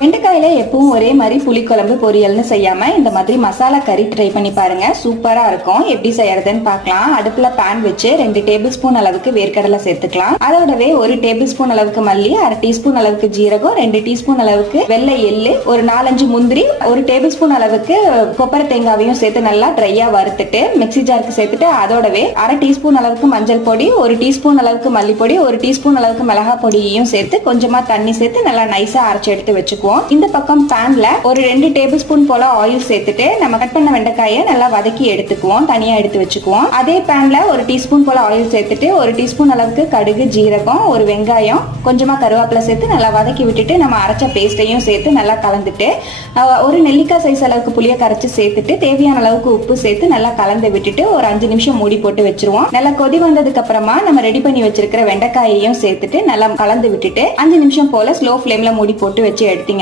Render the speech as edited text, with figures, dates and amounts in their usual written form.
வெண்டைக்காயில எப்பவும் ஒரே மாதிரி புளிக்குழம்பு பொரியல்னு செய்யாம இந்த மாதிரி மசாலா கறி ட்ரை பண்ணி பாருங்க. சூப்பரா இருக்கும். எப்படி செய்யறதுன்னு பார்க்கலாம். அடுப்புல பேன் வச்சு 2 டேபிள் ஸ்பூன் அளவுக்கு வேர்க்கடலை சேர்த்துக்கலாம். அதோடவே 1 டேபிள் ஸ்பூன் அளவுக்கு மல்லி, 1/2 டீஸ்பூன் அளவுக்கு ஜீரகம், 2 டீஸ்பூன் அளவுக்கு வெள்ளை எள்ளு, ஒரு 4-5 முந்திரி, 1 டேபிள் ஸ்பூன் அளவுக்கு கொப்பரை தேங்காவையும் சேர்த்து நல்லா ட்ரையா வறுத்துட்டு மிக்ஸி ஜாருக்கு சேர்த்துட்டு அதோடவே 1/2 டீஸ்பூன் அளவுக்கு மஞ்சள் பொடி, 1 டீஸ்பூன் அளவுக்கு மல்லிப்பொடி, 1 டீஸ்பூன் அளவுக்கு மிளகாய் பொடியையும் சேர்த்து கொஞ்சமா தண்ணி சேர்த்து நல்லா நைஸா அரைச்சு எடுத்து வச்சுக்குவோம். இந்த பக்கம் பேன்ல ஒரு 2 டேபிள் ஸ்பூன் போல ஆயில் சேர்த்துட்டு நம்ம கட் பண்ண வெண்டைக்காயை நல்லா வதக்கி எடுத்துக்குவோம். தனியா எடுத்து வச்சுக்குவோம். அதே பேன்ல 1 டீஸ்பூன் போல ஆயில் சேர்த்துட்டு 1 டீஸ்பூன் அளவுக்கு கடுகு, ஜீரகம், ஒரு வெங்காயம், கொஞ்சமா கருவேப்பிலை சேர்த்து நல்லா வதக்கி விட்டுட்டு நம்ம அரைச்ச பேஸ்டையும் சேர்த்து நல்லா கலந்துட்டு ஒரு நெல்லிக்காய் சைஸ் அளவுக்கு புளியை கரைச்சு சேர்த்துட்டு தேவையான அளவுக்கு உப்பு சேர்த்து நல்லா கலந்து விட்டுட்டு ஒரு 5 நிமிஷம் மூடி போட்டு வச்சிருவோம். நல்லா கொதி வந்ததுக்கு அப்புறமா நம்ம ரெடி பண்ணி வச்சிருக்கிற வெண்டைக்காயையும் சேர்த்துட்டு நல்லா கலந்து விட்டுட்டு 5 நிமிஷம் போல ஸ்லோ ஃபிளேம்ல மூடி போட்டு வச்சு எடுத்தீங்க